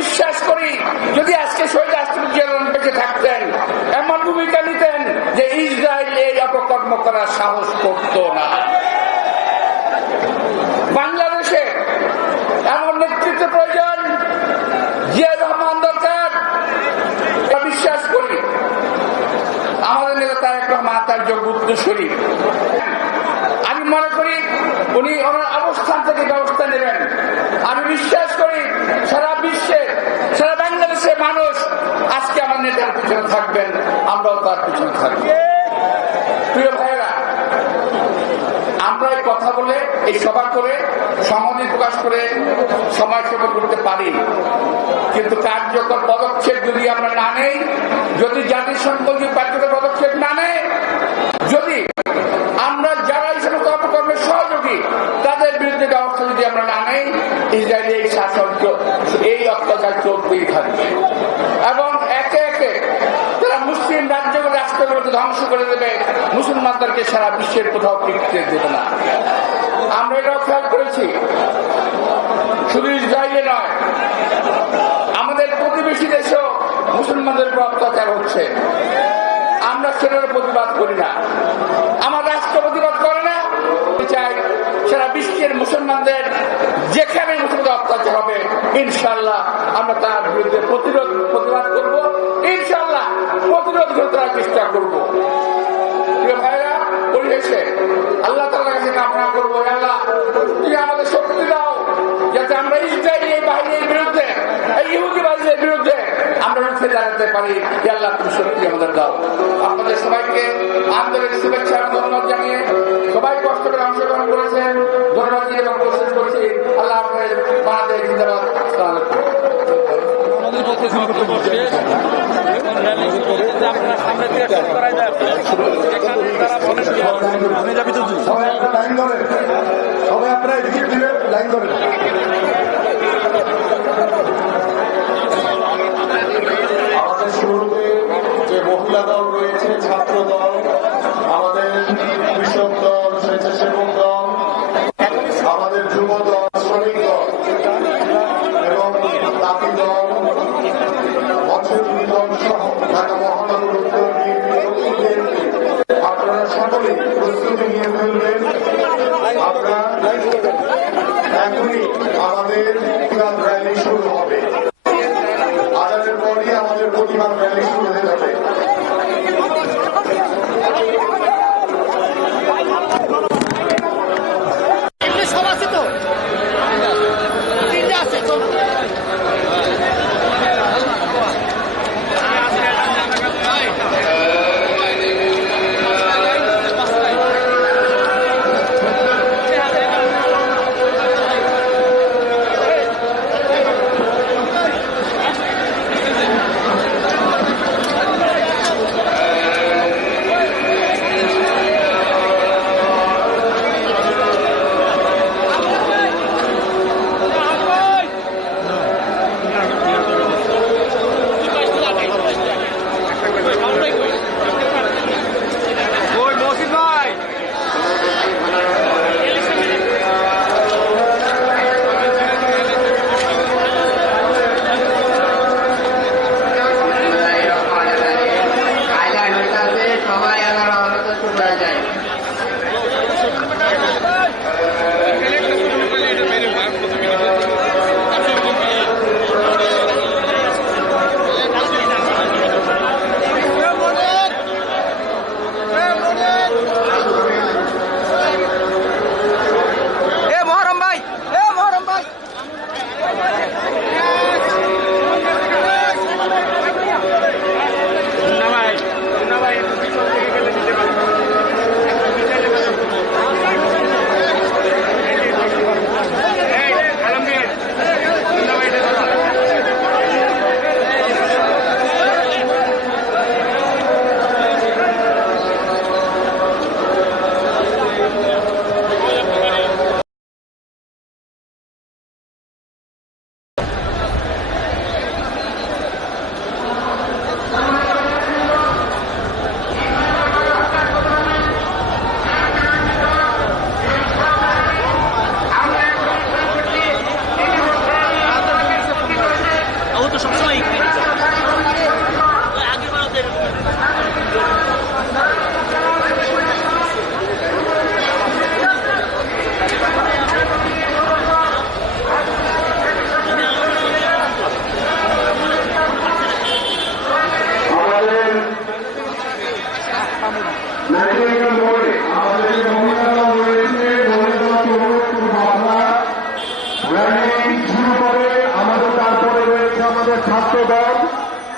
বিশ্বাস করি, যদি আজকে শহীদ রাষ্ট্রপতি বেঁচে থাকতেন, এমন ভূমিকা নিতেন যে ইসরায়েল এই অপকর্ম করার সাহস করত না। বাংলাদেশে এমন নেতৃত্ব প্রয়োজন জিয়া রহমান দরকার। বিশ্বাস করি। আমাদের নেতা তারেক রহমান, তার যোগ্য উত্তরসূরি। আমি মনে করি উনি ওনার অবস্থান থেকে ব্যবস্থা নেবেন। আমি বিশ্বাস করি সারা বিশ্বে, সারা বাংলাদেশের মানুষ আজকে আমার নেতার পিছনে থাকবেন, আমরাও তার পিছনে থাকব। প্রিয় ভাইয়েরা আমরা এই কথা বলে, এই সভা করে সংহতি প্রকাশ করে সমাজ সেবা করতে পারি। কিন্তু কার্যকর পদক্ষেপ যদি আমরা না নেই, যদি জাতিসংঘ যদি কার্যকর পদক্ষেপ না নেয় যদি আমরা যারা এই সমস্ত অপকর্মের সহযোগী তাদের বিরুদ্ধে ব্যবস্থা যদি আমরা না নেই ইসরায়েলি এই শাসন এই অত্যাচার চলতেই থাকবে। এবং একে একে তারা মুসলিম রাজ্যগুলো রাষ্ট্রগুলোকে ধ্বংস করে দেবে, মুসলমানদেরকে সারা বিশ্বের কোথাও টিকতে দেবে না। আমরা এটাও খেয়াল করেছি। শুধু ইসরায়েলে নয়, আমাদের প্রতিবেশী দেশেও মুসলমানদের উপর অত্যাচার হচ্ছে। আমরা সেটার প্রতিবাদ করি না। আমার রাষ্ট্র প্রতিবাদ করে না। চাই সারা বিশ্বের মুসলমানদের যেখানে মুসলমান অত্যাচার হবে ইনশাল্লাহ আমরা তার বিরুদ্ধে প্রতিরোধ, প্রতিবাদ করব। ইনশাল্লাহ প্রতিরোধ করে করার চেষ্টা করব। করব আমাদের শক্তি দাও, যাতে আমরা বিরুদ্ধে আমরা পারি। আল্লাহ, তুমি শক্তি আপনাদের সবাইকে আন্তরিক শুভেচ্ছা ধন্যবাদ জানিয়ে সবাই সবাই একটা লাইন যে মহিলা দল রয়েছে ছাত্র দল আমাদের কৃষক দল স্বেচ্ছাসেবক দল আমাদের যুব দল শ্রমিক দল এবং তাঁতি দল মৎস্যজীবী দল সহ ঢাকা মহানগর উত্তর বিএনপি আপনারা সকলে প্রস্তুতি নিয়ে ফেলবেন আমরা এখনই আমাদের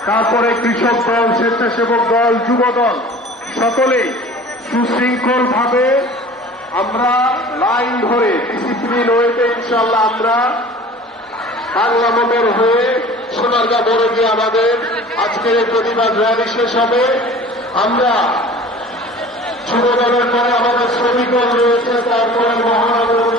তারপরে কৃষক দল, স্বেচ্ছাসেবক দল, যুব দল সকলে সুশৃঙ্খল ভাবে আমরা লাইন ধরে ডিসিপ্লিন হয়েছে ইনশাল্লাহ আমরা বাংলামোটর হয়ে সোনারগা বড় গিয়ে আমাদের আজকের এই প্রতিবাদ র্যালি শেষ হবে। আমরা যুব দলের পরে আমাদের শ্রমিক রয়েছে তারপরে মহানগর